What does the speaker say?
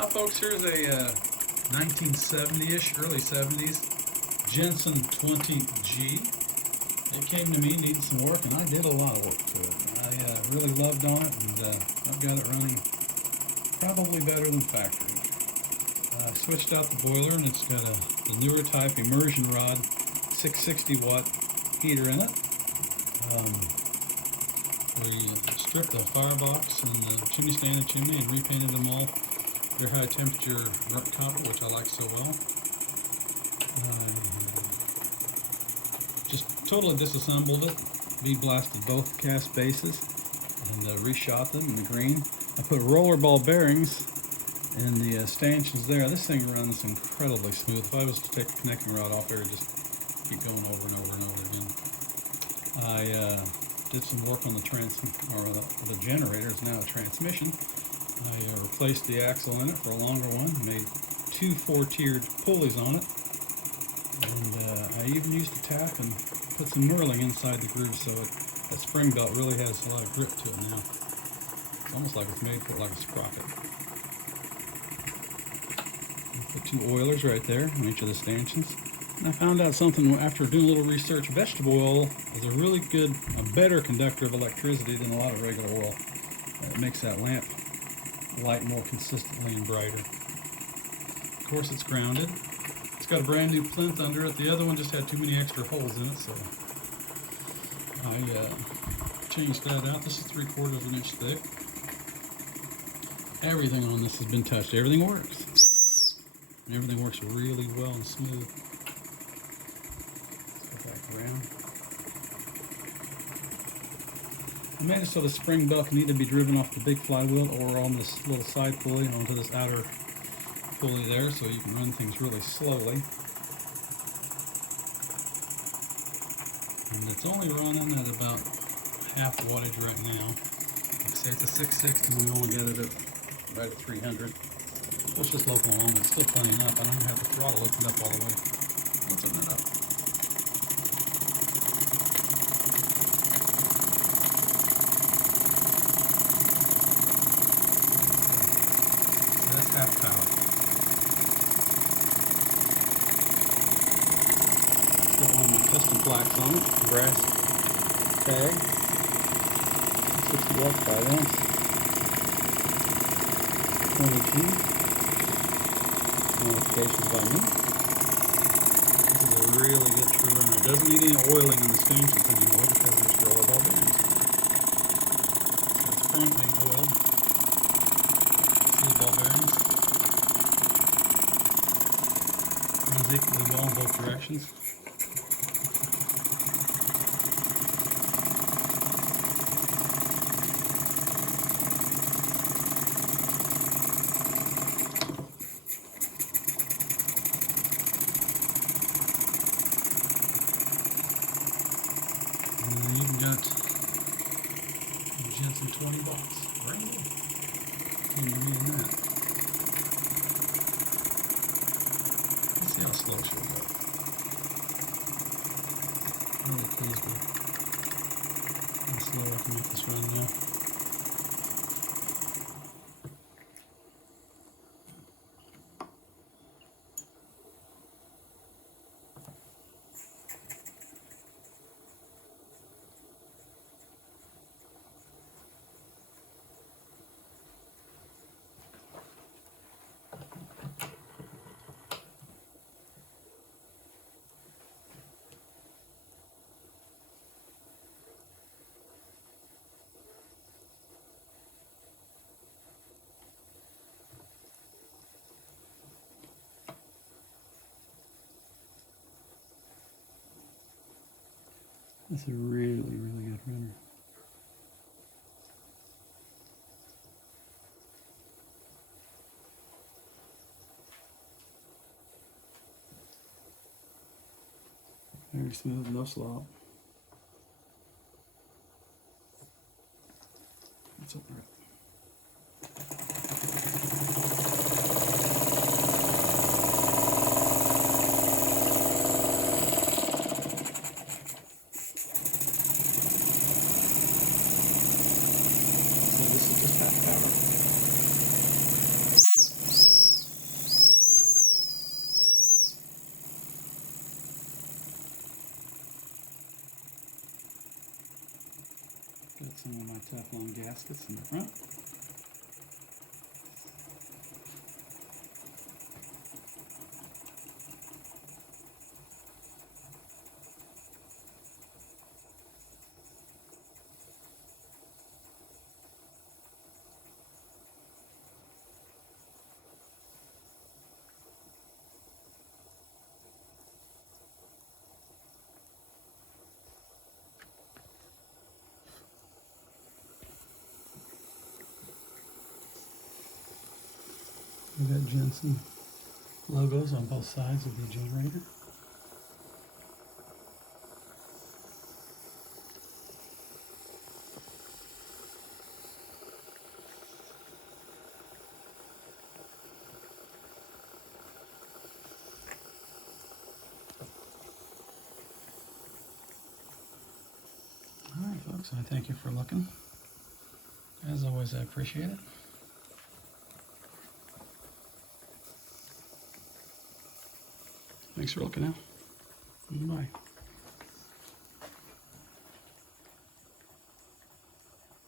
Hi folks, here's a 1970-ish, early 70s Jensen 20G. It came to me, needed some work, and I did a lot of work to it. I really loved on it, and I've got it running probably better than factory. I switched out the boiler, and it's got the newer type Immersion rod 660 watt heater in it. We stripped the firebox and the chimney stand and chimney and repainted them all. They're high temperature burnt copper, which I like so well. Just totally disassembled it, bead blasted both cast bases, and reshot them in the green. I put roller ball bearings in the stanchions there. This thing runs incredibly smooth. If I was to take the connecting rod off there, just keep going over and over and over again. I did some work on the the generator. It's now a transmission. I replaced the axle in it for a longer one, made two 4-tiered pulleys on it, and I even used a tack and put some knurling inside the groove, so that spring belt really has a lot of grip to it now. It's almost like it's made for like a sprocket. Put two oilers right there on each of the stanchions. And I found out something after doing a little research. Vegetable oil is a really good, a better conductor of electricity than a lot of regular oil. It makes that lamp light more consistently and brighter. Of course, it's grounded. It's got a brand new plinth under it. The other one just had too many extra holes in it, so I changed that out. This is 3/4 of an inch thick. Everything on this has been touched. Everything works. And everything works really well and smooth. Let's go back around. I made it so the spring belt can either be driven off the big flywheel or on this little side pulley onto this outer pulley there, so you can run things really slowly. And it's only running at about half wattage right now. Like I say, it's a 660, we only got it at right at 300. Let's just local along. It's still plenty enough. I don't have the throttle opened up all the way. Let's open it up. That's half power. Put one of my custom plaques on it, brass tag, 60 watts 5 ounce, 20G, notifications by me. This is a really good true runner. It doesn't need any oiling in the stanchions anymore because there's roller ball bearings. So it's currently oiled. Ball bearings. Runs equally well in both directions. And then you even got the Jensen 20 box. Brand new. Can't even read that. Let's see how slow she'll go. Really pleased with how slow I can make this run now. That's a really, really good runner. Very smooth, no slop. Let's open it up. So this is just half power. some of my Teflon gaskets in the front. We've got Jensen logos on both sides of the generator. All right, folks, I thank you for looking. As always, I appreciate it. Thanks for looking out. Bye.